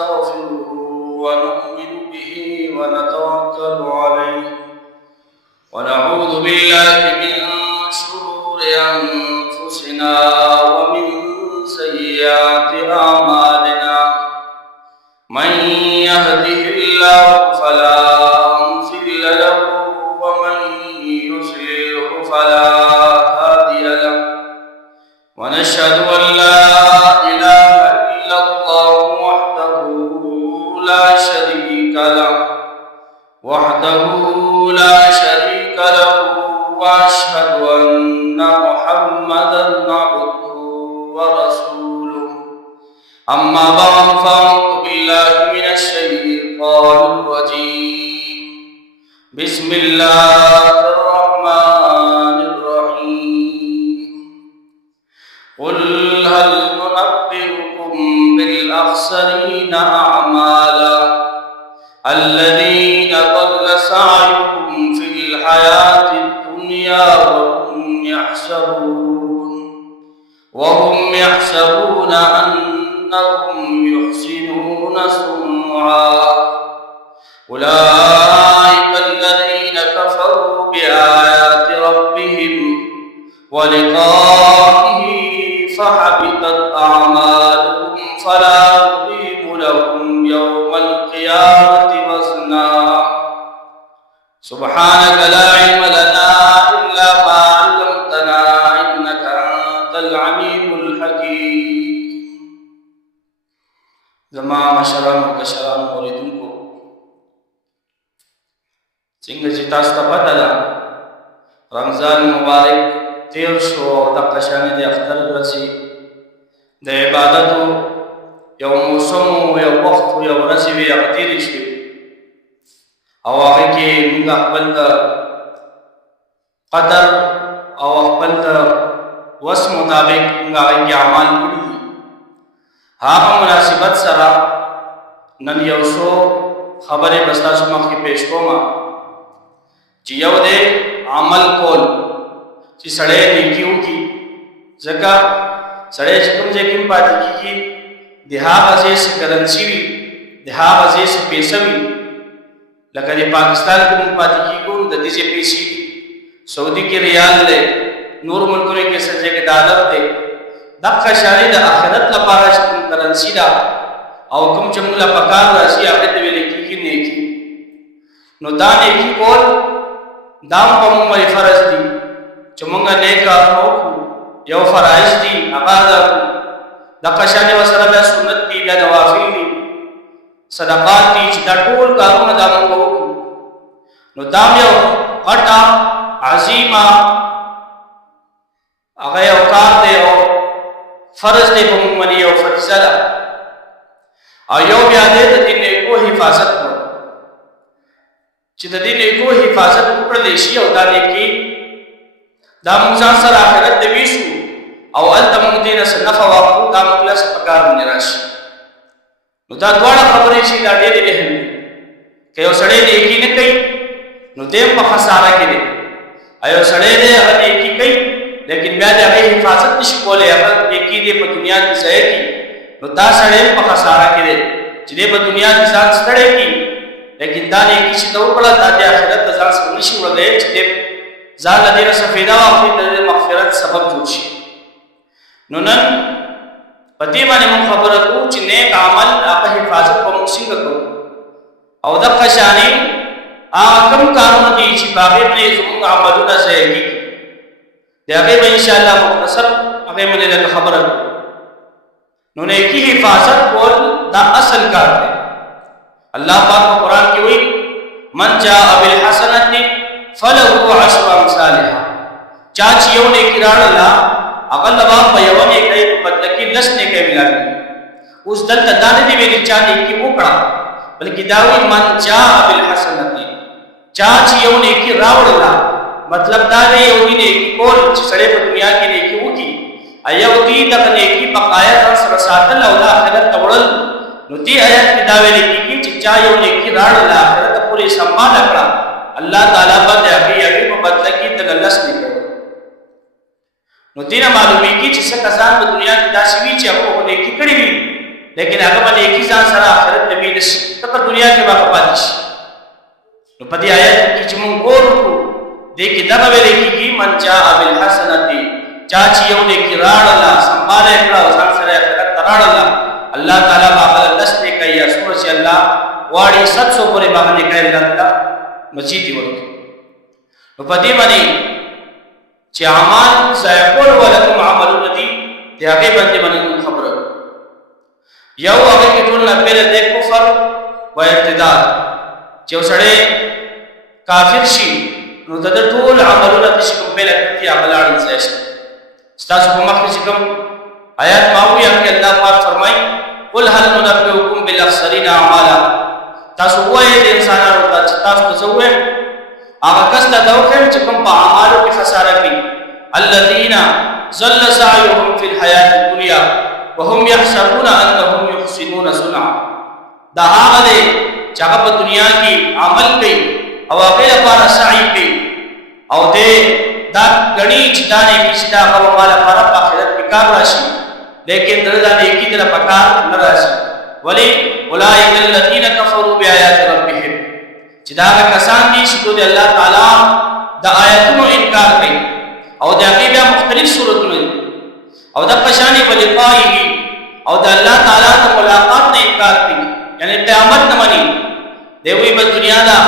ونستغفره ونؤمن به ونتوكل عليه ونعوذ بالله من شرور أنفسنا ومن سيئات أعمالنا من يهده الله فلا مضل له ومن يضلل فلا هادي له ونشهد أن لا إله إلا الله وحده لا شريك له وأشهد أن محمدا عبده ورسوله أما بعد فأعوذ بالله من الشيطان الرجيم بسم الله الرحمن الرحيم قل هل ننبئكم بالأخسرين أعمالا الذين ضل سعيهم في الحياة الدنيا وهم يحسبون أنهم يحسنون صنعا أولئك الذين كفروا بآيات ربهم ولقائه فحبطت أعمالهم فلا نقيم لهم يوم القيامة وزنا سبحانك لا علم لنا إلا ما علمتنا إنك أنت العليم الحكيم زما مشران وكشران موردنكو څنګه چې تاسو ته پته ده رمضان مبارک تیر شو او د قشانې د اختر ورځې د عبادتو یو موسم یو وخت یو ورځ وي هغه تېرې شوې او هغه کې موږ خپل د قدر او خپل د وس مطابق موږ هغه کې اعمال کړي دي هغه مناسبت سره نن یو څو خبرې به ستاسو مخکې پیش کوم چې یو دی عمل کول چې سړی نیکي وکړي ځکه سړی چې کوم ځای کې پاتې کېږي د هغه ځای څه کرنسي وي د هغه ځای څه پیسه وي لکه د پاکستان کې موږ پاتې کېږو د دې ځای پیسې دي سعودي کې ریال دی نور ملکونو کې څه ځای کې ډالر دی دغه شانې د آخرت لپاره چې کوم کرنسي ده او کوم چې موږ له پکار راځي هغې ته ویل کېږي نیکي نو دا نیکي کول دا هم په موږ باندې فرض دي چې موږ نیک کارونه وکړو یو فرایض دي هغه ادا کړو دغه شانې ورسره بیا سنت دي بیا نوافل دي صدقات دي چې دا ټول کارونه دا موږ وکړو نو دا یو غټه عظیمه هغه یو کار دی او فرض دی په موږ باندې یو فریضه ده او یو بیا دی د دې نیکو حفاظت کول چې د دې نیکو حفاظت وکړلی شي او دا نیکي دا موږ ځان سره آخرت ته ویشو او هلته موږ دې نه څه نفع واخلو دا موږ له څه په کار باندې راشي نو دا دواړه خبرې چې دا ډېرې اهم دي که یو سړی نیکي نه کوي نو دی په خساره کې دی او یو سړی دی هغه نیکي کوي لیکن بیا د هغې حفاظت نشي کولی هغه نیکي دی په دنیا کې ضایع کړي نو دا سړی په خساره کې دی چې دی په دنیا کې ځان ستړی کړي لیکن دا نیکي چې ته وکړه دا د آخرت ته ځان سره نشي وړلی چې دی ځان له دې نه څه فایده واخلي د مغفرت سبب جوړ شي نو نن په دې باندې موږ خبره کوو چې نیک عمل هغه حفاظت به موږ څنګه کوو او دغه شانې هغه کوم کارونه دي چې په هغې باندې زموږ عملونه ضایع کېږي د هغې به انشاءالله مختصر هغې باندې لږه خبره کوو نو نیکي حفاظت کول دا اصل کار دی الله پاک په قرآن کې وایي من جاء بالحسنة فله عشر امثالها چا چې یو نیکي راوړله هغه له به په یوه نیکۍ په بدله کې لس نیکۍ ملاوي اوس دلته دا نه دي ویلي چا نیکي وکړه بلکې دا وایي من جاء بالحسنة چا چې یو نیکي راوړله مطلب دا دی یو دي نیکي کول چې سړی په دنیا کې نیکي وکړي یو دي دغه نیکي بقایا ځان سره ساتل او د آخرت ته وړل نو دې آیت کې دا ویل کېږي چې چا یو نیکي راوړله آخرت ته پورې سنباله کړه الله تعالی به د هغې په بدله کې دغه لس نیکۍ نو دې نه معلومېږي چې څه کسان په دنیا کې داسې وي چې هغه به نیکي کړې وي لیکن هغه باندې کی ځان سره آخرت ته وینس ته دنیا کې واقع پاتې شي. نو په دې آیت کې چې مونږ ګورو دې کې دا ویل کېږي من جاء بالحسنتی چا چې یو دې کې راړله سنباله کړه ځان سره آخرت ته راړله الله تعالی باغ لس دې کوي یا سورہ چې الله واړي 700 پورې باندې کوي الله مسجد ورته. نو په دې باندې چې اعمال سيقول ولکم عملون دي دې هغه باندې خبره یو هغه کې ټول نه پہله د کفر او ارتداد چې وسړې کافر شي نو د ټول عملونه چې کوم پہله کې عملان ځایست تاسو په مخ کې کوم آیات ماوي هغه الله پاک فرمایي قل هل ننبئكم بالاخسرين اعمالا تاسو وایي د انسانانو ته تاسو څه وایي هغه کس ته دوکم چې کوم په اعمالو کې خساره کوي الذين ضل سعيهم في الحياه الدنيا وهم يحسبون انهم يحسنون صنعا دا هغه دی چې هغه په دنیا کې عمل کوي او هغه لپاره سعی کوي او دې دا غني چې دا نه کې چې دا هغه مال لپاره په آخرت کې کار راشي لیکن دردا دې کې در په کار نه راشي ولی اولئک الذين كفروا بآيات ربهم چې دا کسان دي چې د الله تعالی د آیاتونو انکار کوي او د هغه بیا مختلف صورتونه او د پښانی په لقائه او د الله تعالی د ملاقات نه انکار کوي یعنی قیامت نه مانی دی وی په دنیا دا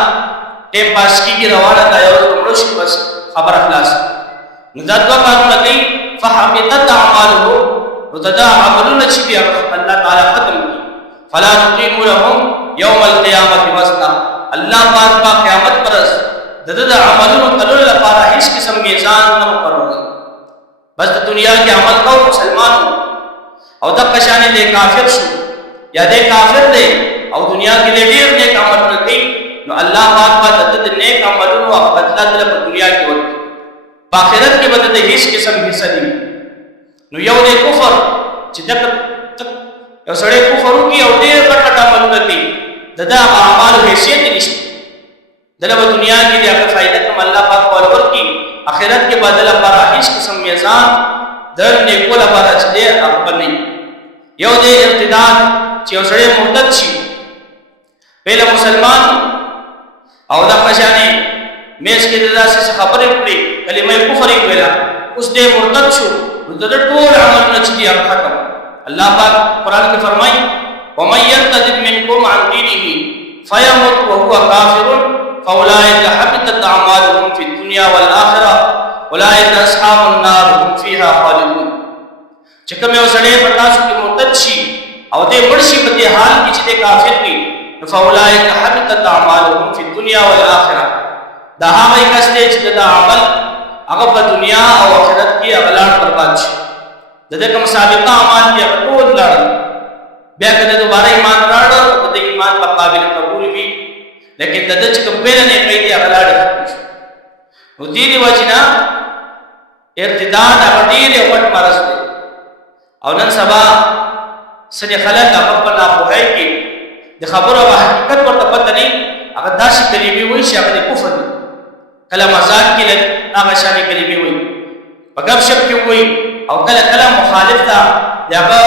ټیم پاس کیږي روانه دا یو عمر شي بس خبر خلاص نزاد وا کارونه کوي فحبطت اعماله وتدا عملونه چې بیا الله تعالی ختم کوي فلا تقيم لهم يوم القيامه وزنا الله پاک په قیامت پرس دغه عملونو کولو لپاره هیڅ قسم میزان نه مقرر بس د دنیا کې عمل کو مسلمان او د پښانه دې کافر شو یا دې کافر دی او دنیا کې ډېر نیک عملونه کوي نو الله پاک په د نیک عملونو او بدلا د دنیا کې ورکړي په آخرت کې به د هیڅ قسم حصہ نه نو یو دې کفر چې د یو سړی کفر کوي او ډېر غټ عملونه کوي دغه اعمال حیثیت نشته دغه دنیا کې د هغه فائدہ کوم الله پاک ورکړي کی آخرت کې بدل لپاره هیڅ قسم میزان در نیکو لپاره چې دې خپل نه یو دې ارتداد چې وسړی مرتد شي پہله مسلمان او د پښانه میس کې داسې خبرې کړې کلمه کفر یې ویلا اوس دې مرتد شو د ټول عملونه چې دې ختم الله پاک قرآن کې فرمایي ومن يرتد منكم عن دينه فيمت وهو كافر فاولئك حبطت اعمالهم في الدنيا والاخره اولئك اصحاب النار هم فيها خالدون چې کوم یو سړی په تاسو کې مرتد شي او دې مرشي په دې حال کې چې کافر وي فاولئك حبطت اعمالهم في الدنيا والاخره دا هغه کس دی چې دا عمل هغه په دنیا او آخرت کې اغلاط برباد شي دغه کوم سابقه اعمال دي ټول لړ بیا کله دوباره ایمان راړو د ایمان په قابل قبول وي لیکن دغه چې کوم پیل نه کوي دی اغلاط نو دې دی وجنا ارتداد هغه ډېر وټ مرز دی او نن سبا سړي خلک هغه په ناپوهۍ کې د خبرو او حقیقت ورته پته نه هغه داسې کلمې وایي چې هغه کفر دي کله مزاق کې هغه شانې کلمې وایي په غب شپ کې وایي او کله کله مخالف ته هغه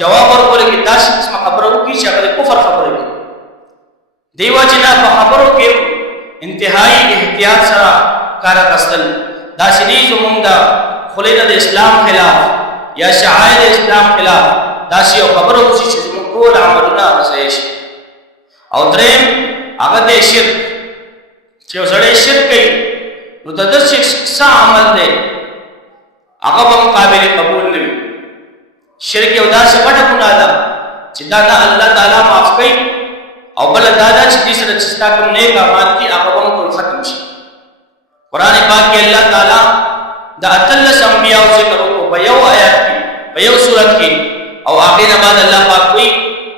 جواب ورکول کې داسې قسم خبرو کې چې هغه کفر خبره کوي دیو جنا په خبرو کې انتهایی احتیاط سره کار غسل داسې نه زمونږ د خلیل د اسلام خلاف یا شعائر اسلام خلاف داسې خبرو چې زموږ ټول عملونه صحیح شي او درې هغه د شرک چې وسړی شرک کوي نو د شرک څه عمل دی هغه په مقابل قبول نه وي شرک یو داسې غټه ګناه ده چې دا نه الله تعالی معاف کوي او بل دا ده چې دې سره چې تا کوم نیک اعمال دي هغه هم ټول ختم شي قرآن پاک کې الله تعالی د اتلس انبیاء ذکر وکړو په یو آیات کې په یو سورۃ کې او هغه نه بعد الله پاک کوي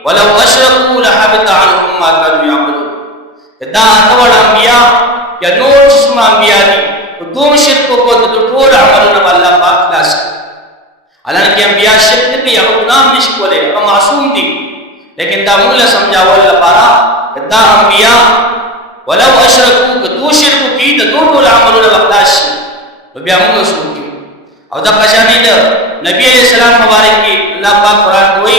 ولو اشركوا لحبط عنهم ما كانوا يعملون دا ټول انبیاء یا نور څومره انبیاء دي دوم شرک کو د ټول عملونه الله پاک خلاص حالانکه انبیاء شرک کوي او ګناه نشي کولای او معصوم دي لیکن دا موږ له سمجاول لپاره دا انبیاء ولو اشركوا کدو شرک کوي د ټول عملونه خلاص نو بیا موږ وسو او دا قشانی د نبی علیہ السلام مبارک کی الله پاک قرآن کوي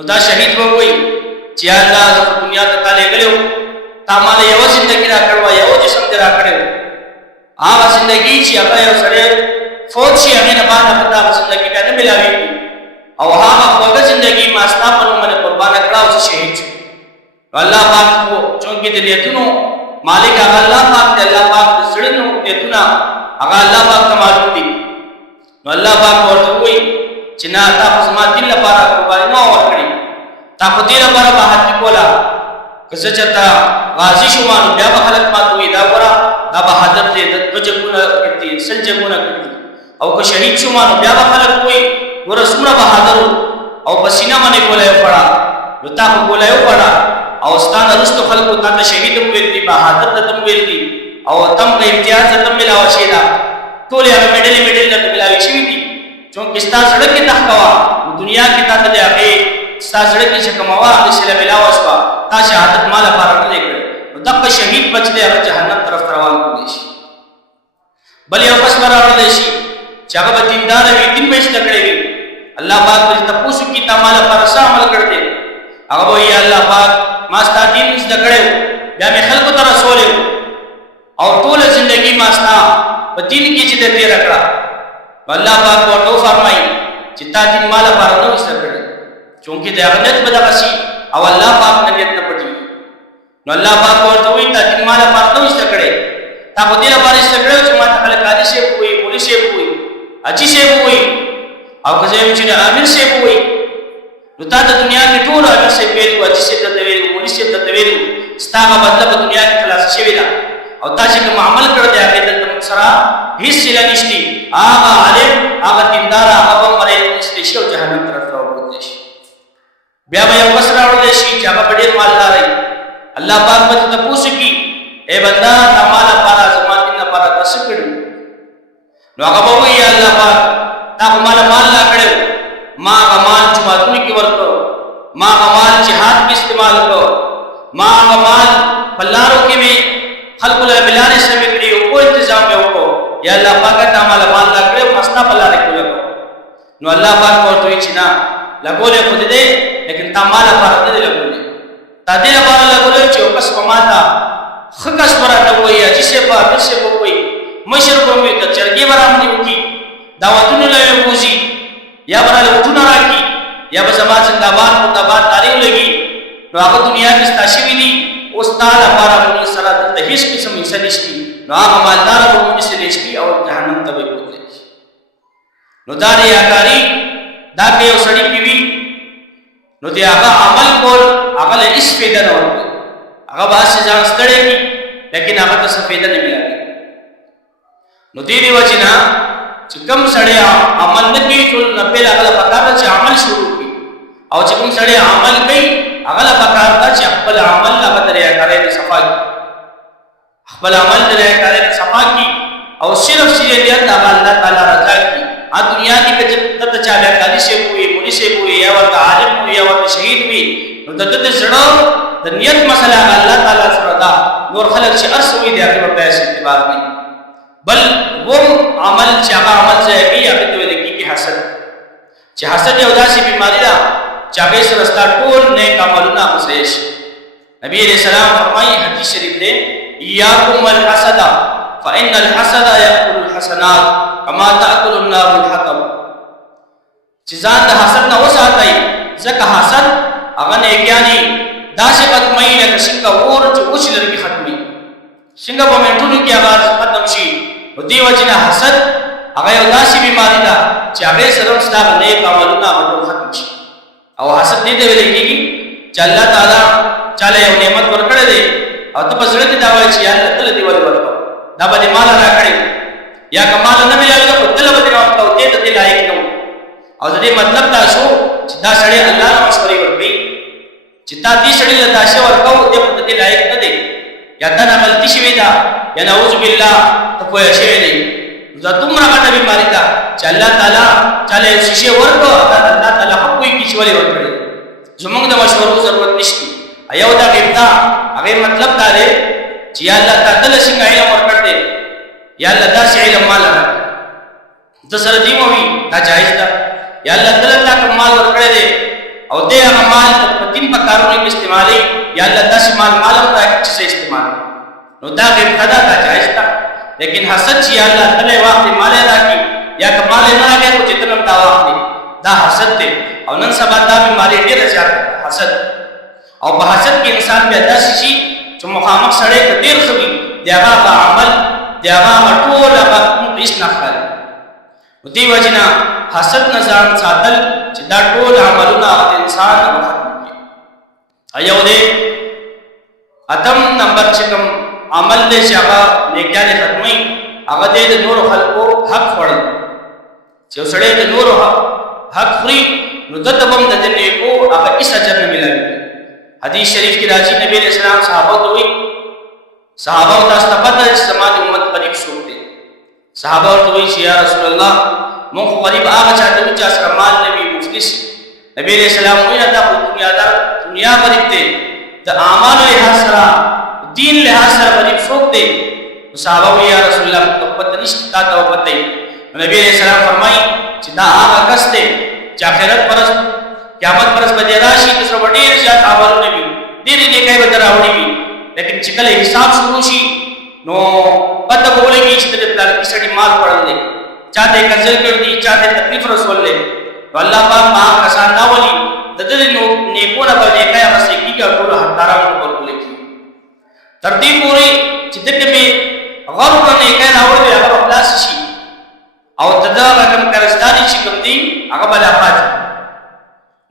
نو دا شهید به وای چې الله د دنیا ته تعالی غلو تا مال یو ژوندۍ را کړو یو جسم دې را کړو هغه ژوندۍ چې هغه یو سره فوت شي هغه نه بعد پتا ژوندۍ بیا نه ملاوي او هغه هغه ژوندۍ ما ستا په نوم قربان کړو چې شهید شو الله پاک کو چونکې د نیتونو مالک هغه الله پاک دی الله پاک د سړنو نیتونه هغه الله پاک ته معلوم دي نو الله پاک ورته وایي چې نه تاسو ما دین لپاره قرباني نه ورکړي تاسو دې لپاره به حج کولا کله چې تا غازی شو مانو بیا به خلک ما دوی دا ورا دا بہادر دې د وجبونه کړي سلجمونه کړي او که شهید شو مانو بیا به خلک کوئی ور سمره بہادر او پسینه باندې کولای پڑا نو تاسو کولای پڑا او ستانه رستو خلکو ته شهید ویل دي بہادر ته ویل دي او تم په امتیاز ته ملاوي شي دا ټول یې میډل نه ملاوي شي دي چون کستا سړک کې تخوا دنیا کې تا ته هغه ستا سړک کې کماوا د سره ملاوي شوا تا شهادت مال لپاره نه کړ نو دغه شهید بچ دی هغه جهنم طرف روان کړي شي بل یو کس راوړل شي چې هغه دیندار وي دین به څه کړی وي الله پاک په تاسو کې تا مال لپاره څه عمل کړی هغه وی الله پاک ما ستا دین څه کړو بیا مې خلکو ته رسول او ټول ژوندۍ ما ستا په دین کې چې دې راکړه الله پاک ورته فرمایي چې تا دین مال لپاره نه وسته کړی چونکې د اغنت بدغسی او الله پاک نیت نه پټي نو الله پاک ورته وی تا دین مال لپاره نه وسته کړی تا په دې لپاره وسته کړو چې ما ته کالي شي کوئی پولیس شي کوئی اچي شي کوئی او که زه چې امیر شي کوئی نو تا د دنیا کې ټول امیر شي ویلو اچي شي ته ویلو پولیس شي ته ویلو ستاسو بدله په دنیا کې خلاص شي دا او تاسو کوم عمل کړی دی هغه د سره هیڅ سلا نشتی هغه عالم هغه دیندار هغه مړی نشتی شي او جهنم طرف ته ورځي شي بیا به یو کس راوړل شي چې هغه ډېر مالدار دی الله پاک به ته پوښتنه کوي اے بندا تا مال لپاره زمات دین لپاره تاسو کړو نو هغه به وایي الله پاک تا مال لا کړو ما غمال چې ماتونی کې ورکو ما غمال جهاد کې استعمال کو ما غمال پلارو کې می خلق له ملانه سمې کړی او کو تنظیم وکړو یا الله پاک ته مال لا کړو مستا پلار کې لګو نو الله پاک ورته چې نه لګولې خو دې لیکن تا مال لپاره دې لګولې تا دې لپاره لګولې چې اوس کوماتا خکس پراته وایي چې څه په څه په وایي مشر کومې ته چرګي ورامني وکي دعوتونه لوي وځي یا براله وټونه راکی یا به زما څنګه بار متبار تعلیم لګي نو هغه دنیا کې ستاسو ویلي او ستاله لپاره موږ سره د هیڅ قسم انسان نشتی نو هغه مالدار به موږ سره نشتی او جهنم ته وځي نو دا ریاکاری دا کې یو سړی پیوي نو دی هغه عمل کول هغه له هیڅ فایده نه ورکړي هغه باسي ځان ستړي کی لیکن هغه ته څه فایده نه ملایي نو دې دی وجنا چې کوم سړی عمل نه کوي ټول نه پیل هغه پکاره چې عمل شروع کړي او چې کوم سړی عمل کوي هغه پکاره چې خپل عمل هغه دریا کوي د صفا خپل عمل دریا کوي د صفا کی او صرف چې دې الله تعالی رضا کی ا دنیا کې چې ته چا بیا کالي شي کوي پولیس شي کوي یا ورته عالم کوي یا ورته شهید وي نو د دې زړه د نیت مسله الله تعالی سره دا نور خلک چې ارسوي دي هغه په اساس اعتبار نه بل وہ عمل چې هغه عمل ځای هغه ته ویل کېږي حسد چې حسد یو داسې بیماری ده چې هغه سره ستاسو ټول نیک عملونه مسیش نبی علیہ السلام فرمایي حدیث شریف دی یاکم الحسد فإن الحسد يأكل الحسنات كما تأكل النار الحطب چې ځان د حسد نه وساتئ ځکه حسد هغه نه یعنی داسې ختمي لکه څنګه اور چې اوس لري ختمي څنګه په منټونو کې هغه ختم شي او دی وجنه حسد هغه یو داسې بیماری ده چې هغه سره ستاسو نیک عملونه باندې ختم شي او حسد دې ته ویل کېږي چې الله تعالی چاله یو نعمت ورکړي دي او ته په زړه کې دا وایي چې الله تعالی دې ورکړي دا به مال راکړي یا کمال نه ملایي نو دل به راوړو دې ته لایق نو او دې مطلب دا شو چې دا سړی الله نه مشورې ورکړي چې تا دې سړی له تاسو ورکو دې په دې لایق نه دی یا دا غلطی شوی دا یا نعوذ بالله ته په شی دی دا تمره باندې بیماری دا چې الله تعالی چاله شیشه ورکو الله تعالی حق کوئی کی چولې ورکړي زمونږ د مشورو ضرورت نشته ایو دا غیبتا هغه مطلب دا دی چې الله تعالی څنګه علم ورکړي یا الله دا شی علم مال د سره دی مو وی دا جایز ده یا الله تعالی تا کوم مال ورکړي دی او دې هغه مال په دین په کارونو کې استعمالي یا الله داسې مال مالم راکړي چې استعمال نو دا ابتدا دا جایز ده لیکن حسد چې الله تعالی وخت مال راکړي یا کمال نه راکړي او چې تنم دا واخلي دا حسد دی او نن سبا دا به مال ډیر زیات حسد او په حسد کې انسان بیا داسې شي چې مخامخ سړی ته ډیر خوي دی هغه عمل دی هغه ټول هغه هیڅ نه خالي دې وجنا حسد نه ځان ساتل چې دا ټول عملونه د انسان ختم کړي ایو دې اتم نمبر چې کوم عمل دې چې هغه نیکانه ختمي هغه دې د نور خلقو حق وړل چې سړی د نور حق خوري نو دته هم د دې کو هغه هیڅ اجر نه ملایي حدیث شریف کې راځي نبی رسول الله صحابه دوی صحابه تاسو ته پته چې سماج امت غریب شو دي صحابه دوی چې یا رسول الله مونږ غریب هغه چاته چې اسره مال نبی مفلس نبی رسول الله وایي دا دنیا غریب دي د اعمالو لحاظ سره دین لحاظ سره غریب شو دي صحابه وایي یا رسول الله پته نشته تا ته پته نبی رسول الله فرمایي چې دا هغه کس دی چې آخرت پرست قیامت پرست به راشي چې سره ډیر زیات اعمالونه وي ډیر نیکي به راوړي وي لیکن چې کله حساب شروع شي نو پته بولېږي چې د پلان کې سړي مال پړل دي چاته کنسل کړ دي چاته تکلیف رسول له الله پاک ما کسان دا ولي د دې نو نیکونه به نیکه هغه سکی کا ټول حقدارانو پر ولېږي تر دې پوري چې دغه به غرب نیکه راوړي هغه خلاص شي او دغه رقم قرضداري چې کوم دي هغه بل افات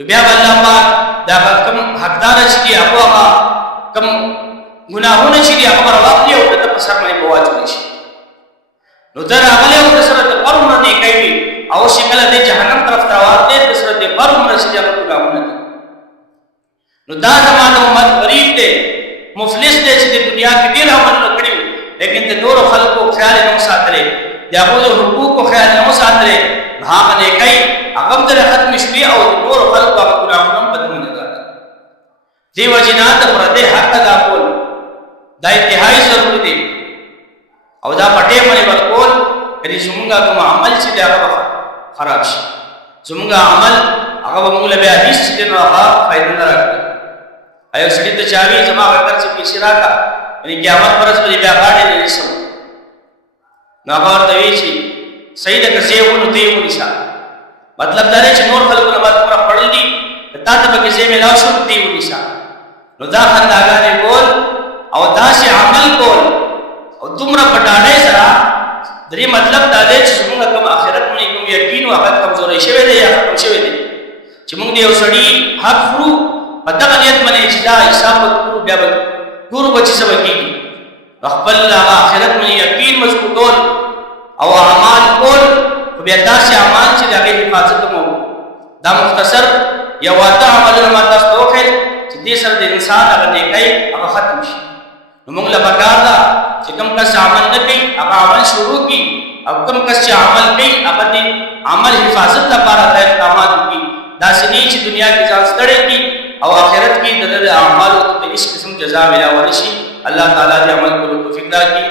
بیا الله پاک دا کوم حقدار چې هغه کوم ګناهونه چې هغه ورواقي او د په سر باندې بواجب شي نو در هغه له سره د قرم نه کوي او شکل د جهنم طرف ته ورته د سره د قرم رسېږي هغه ګناهونه نو دا زمانه امت غریب دی مفلس دی چې د دنیا کې ډیر عمل کړی لیکن د نور خلقو خیال نه ساتلې د هغه حقوق خیال نه ساتلې هغه نه کوي هغه د ختم شوی او د نور خلقو هغه ګناهونه بدلون نه دیو جنات پرده حق ادا کول دا انتهایی ضروری دی او دا پټه باندې ورکول کله زمونږه کوم عمل چې دا خراب شي زمونږه عمل هغه موږ له بیا هیڅ چې نو هغه فائدہ نه راکړي ایو سړي ته چاوي زما وکړ چې پیسې راکا یعنی قیامت پر ورځ بیا غاړې نه نشم نو هغه ورته وی چې صحیح ده که ونه دی ونیسا مطلب دا دی چې نور خلکو نه ماته پر پړل دي تا ته به کې ملاو شو دی ونیسا نو دا خنداګانې کول او داسې عمل کول او دومره پټاړې سره درې مطلب دا دی چې موږ کوم آخرت باندې کوم یقین او هغه کمزوري شوی دی یا ختم شوی دی چې موږ دی یو سړی حق خورو په دغه نیت باندې چې دا حساب وکړو بیا به ګورو به چې څه وکړي خپل آخرت باندې یقین مضبوطول او اعمال کول خو بیا داسې اعمال چې د هغې حفاظت مو دا مختصر یو واته عملونه ما تاسو ته وښیل چې دې سره د انسان هغه نیکۍ هغه ختم شي نو موږ له پکار ده چې کوم کس عمل نه کوي هغه عمل شروع کړي او کوم کس چې عمل کوي هغه د عمل حفاظت لپاره د اقدامات وکړي داسې نه چې دنیا کې ځان ستړی کړي او آخرت کې د اعمالو ته هیڅ قسم جزا ملاوه نه شي الله تعالی دې عمل کولو توفیق راکړي